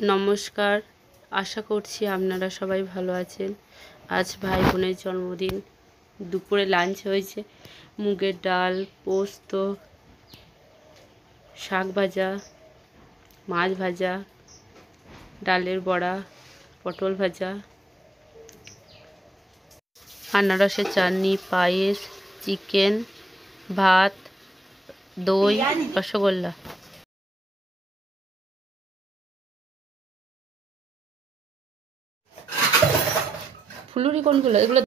নমস্কার, আশা করছি আপনারা সবাই ভালো আছেন। আজ ভাই বোনের জন্মদিন। দুপুরে লাঞ্চ হয়েছে মুগের ডাল, পোস্ত, শাক ভাজা, মাছ ভাজা, ডালের বড়া, পটল ভাজা, আনারসের চাটনি, পায়েস, চিকেন, ভাত, দই, রসগোল্লা। ফুলুরি কোনগুলো? এগুলো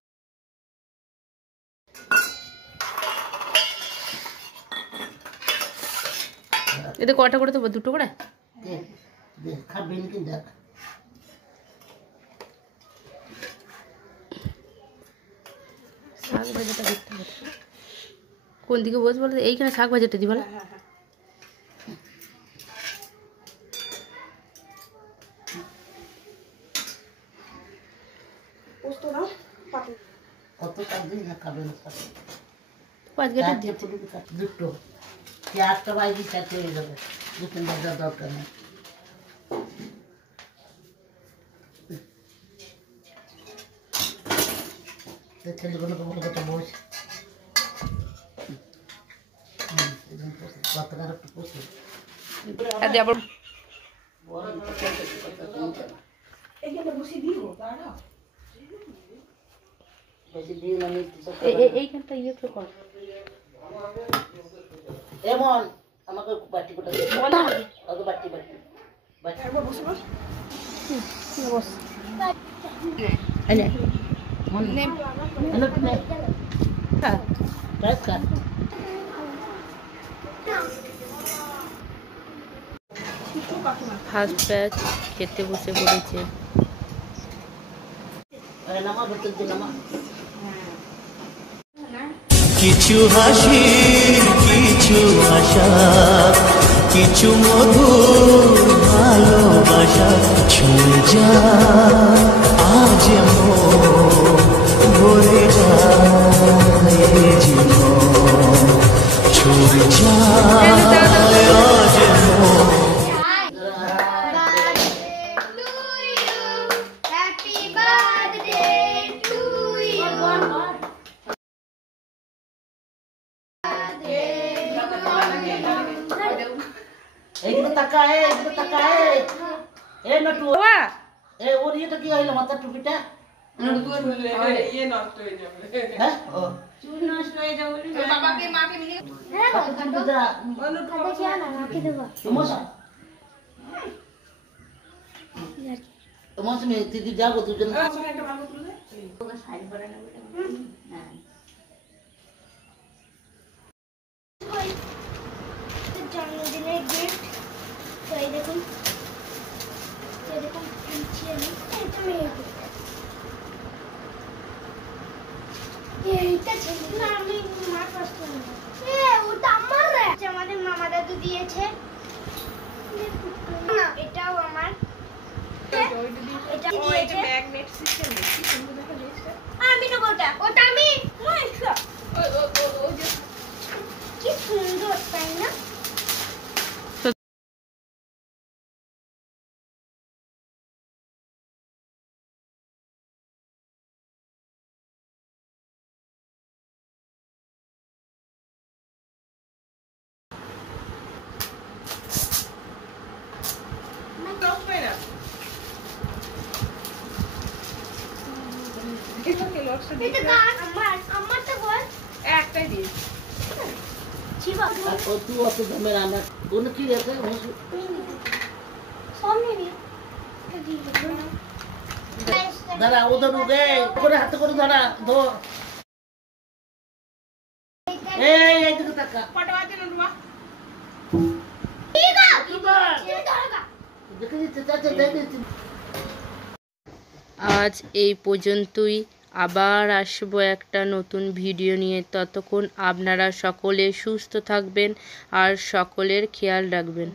এতে কটা করে দেবো? দুটো করে? শাক ভাজাটা দেখতে হবে কোন দিকে বসে বলো, এইখানে শাক ভাজাটা দিই বলো। দুটো পেঁয়াজটা বাইরে চারটে হয়ে যাবে, দুটো ভাজার দরকার নেই। ছেলেগুলোকে বলবো তো বস কতকার একটু বসে এইখানটা ইয়ে কর। এমন আমাকে বাটি কোটা বাটি বাটি ফার্স্ট ব্যাচ খেতে বসে পড়েছে। কিছু হাসি, কিছু আশা, কিছু মধুর ভালোবাসা ছুঁয়ে যা আজ ভরে যায় জীবন, ছুঁয়ে যায় আজ এইগুলো তাকায়, এইগুলো তাকায়। এ নটু, এ ওর ইয়েটা কি হইলো মাথার টুপিটা? দিদি যাবো দুজন। জন্মদিনের গিফট তো এই দেখুন, আমাদের মামা দাদু দিয়েছে। এটাও আমার, আমি নেবো ওটা, ওটা আমি। কি সুন্দর তাই না? দাঁড়া ওদের উদে করে হাতে করে ধরা ধো। এইদিকে তাকা। আজ এই পর্যন্তই। আবার আসবো একটা নতুন ভিডিও নিয়ে। ততক্ষণ আপনারা সকলে সুস্থ থাকবেন আর সকলের খেয়াল রাখবেন।